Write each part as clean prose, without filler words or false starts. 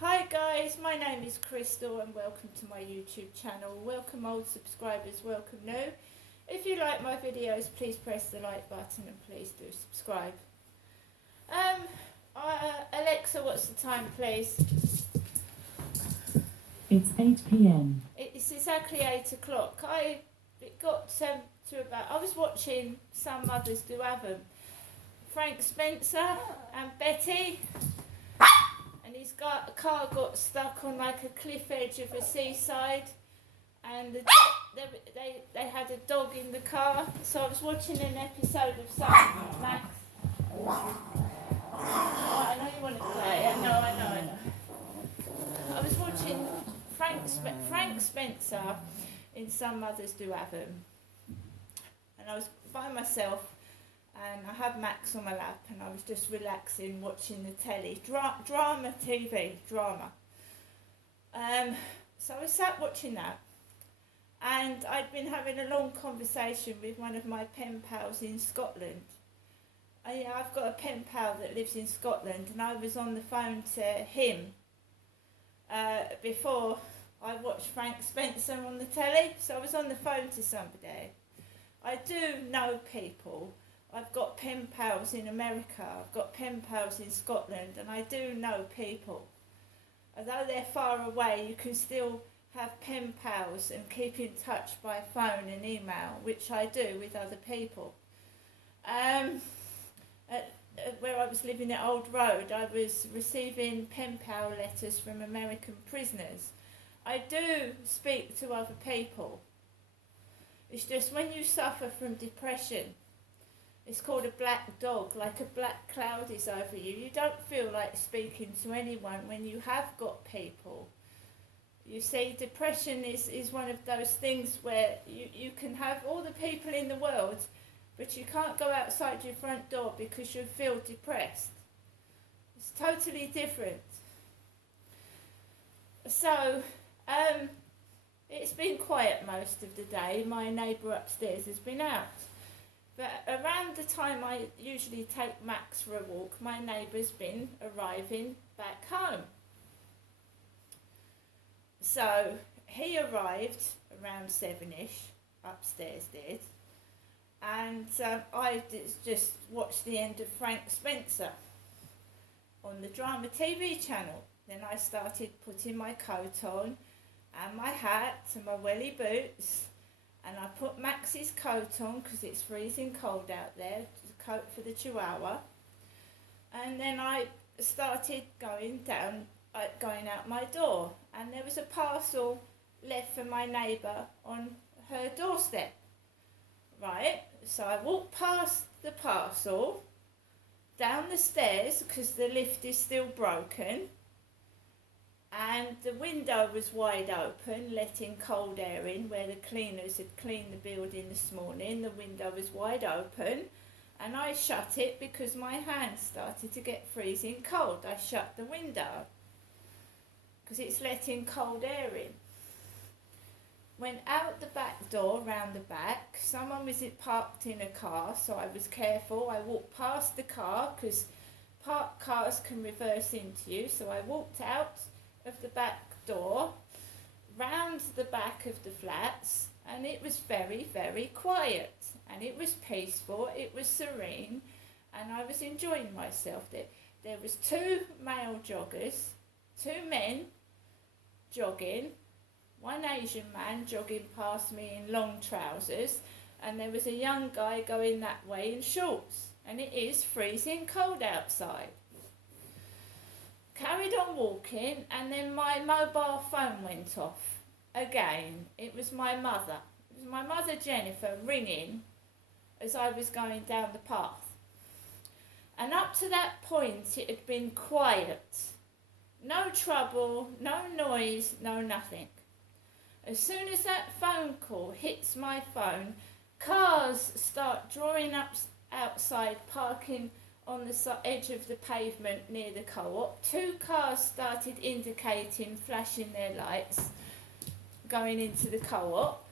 Hi guys, my name is Crystal and welcome to my YouTube channel. Welcome old subscribers, welcome new. If you like my videos, please press the like button and please do subscribe. Alexa, what's the time please? It's 8 p.m. It's exactly 8 o'clock. It got to about, I was watching Some Mothers Do Have 'Em. Frank Spencer and Betty, and his car got stuck on like a cliff edge of a seaside, and they had a dog in the car. So I was watching an episode of Some Max. Oh, I know you want to play. I know. I was watching Frank Spencer in Some Mothers Do Have 'Em, and I was by myself. And I had Max on my lap and I was just relaxing watching the telly. Drama TV. So I sat watching that, and I'd been having a long conversation with one of my pen pals in Scotland. I've got a pen pal that lives in Scotland, and I was on the phone to him before I watched Frank Spencer on the telly. So I was on the phone to somebody. I do know people. I've got pen pals in America, I've got pen pals in Scotland, and I do know people. Although they're far away, you can still have pen pals and keep in touch by phone and email, which I do with other people. Where I was living at Old Road, I was receiving pen pal letters from American prisoners. I do speak to other people. It's just when you suffer from depression, it's called a black dog, like a black cloud is over you. You don't feel like speaking to anyone when you have got people. You see, depression is one of those things where you can have all the people in the world, but you can't go outside your front door because you feel depressed. It's totally different. So, it's been quiet most of the day. My neighbour upstairs has been out. But around the time I usually take Max for a walk, my neighbour's been arriving back home. So he arrived around 7ish, upstairs did, and I just watched the end of Frank Spencer on the Drama TV channel. Then I started putting my coat on and my hat and my welly boots. And I put Max's coat on because it's freezing cold out there, the coat for the Chihuahua. And then I started going out my door. And there was a parcel left for my neighbour on her doorstep. Right, so I walked past the parcel, down the stairs because the lift is still broken. And the window was wide open, letting cold air in where the cleaners had cleaned the building this morning. The window was wide open and I shut it because my hands started to get freezing cold. I shut the window because it's letting cold air in. Went out the back door, round the back. Someone was parked in a car, so I was careful. I walked past the car because parked cars can reverse into you. So I walked out of the back door, round the back of the flats, and it was very, very quiet, and it was peaceful, it was serene, and I was enjoying myself. There was 2 male joggers, 2 men jogging, 1 Asian man jogging past me in long trousers, and there was a young guy going that way in shorts, and it is freezing cold outside. Carried on walking, and then my mobile phone went off again. It was my mother. It was my mother Jennifer ringing as I was going down the path. And up to that point it had been quiet. No trouble, no noise, no nothing. As soon as that phone call hits my phone, cars start drawing up outside, parking on the edge of the pavement near the co-op. 2 cars started indicating, flashing their lights, going into the co-op.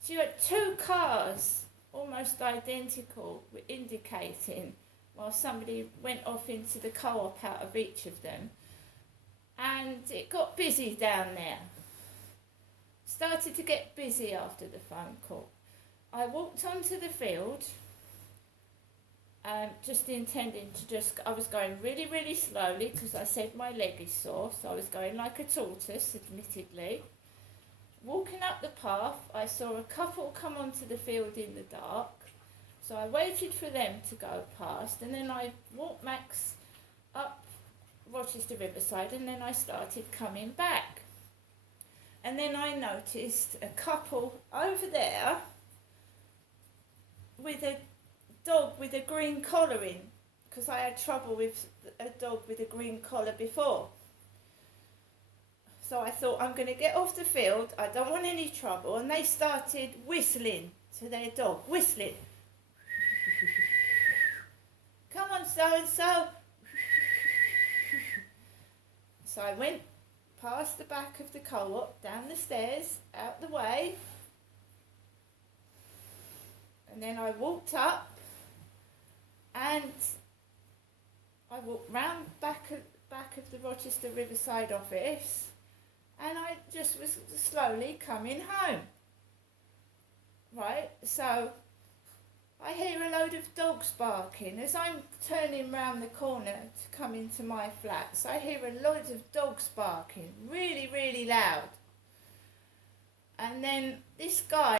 So you had 2 cars, almost identical, indicating, while somebody went off into the co-op out of each of them. and it got busy down there. Started to get busy after the phone call. I walked onto the field, just intending to I was going really, really slowly because I said my leg is sore, so I was going like a tortoise, admittedly. Walking up the path, I saw a couple come onto the field in the dark, so I waited for them to go past, and then I walked Max up Rochester Riverside, and then I started coming back. And then I noticed a couple over there with a dog with a green collar in, because I had trouble with a dog with a green collar before. So I thought, I'm going to get off the field, I don't want any trouble, and they started whistling to their dog, whistling. Come on, so-and-so. So I went past the back of the co-op, down the stairs, out the way, and then I walked up, and I walked round back of the Rochester Riverside office, and I just was slowly coming home. Right, so I hear a load of dogs barking as I'm turning round the corner to come into my flat. So I hear a load of dogs barking, really, really loud. And then this guy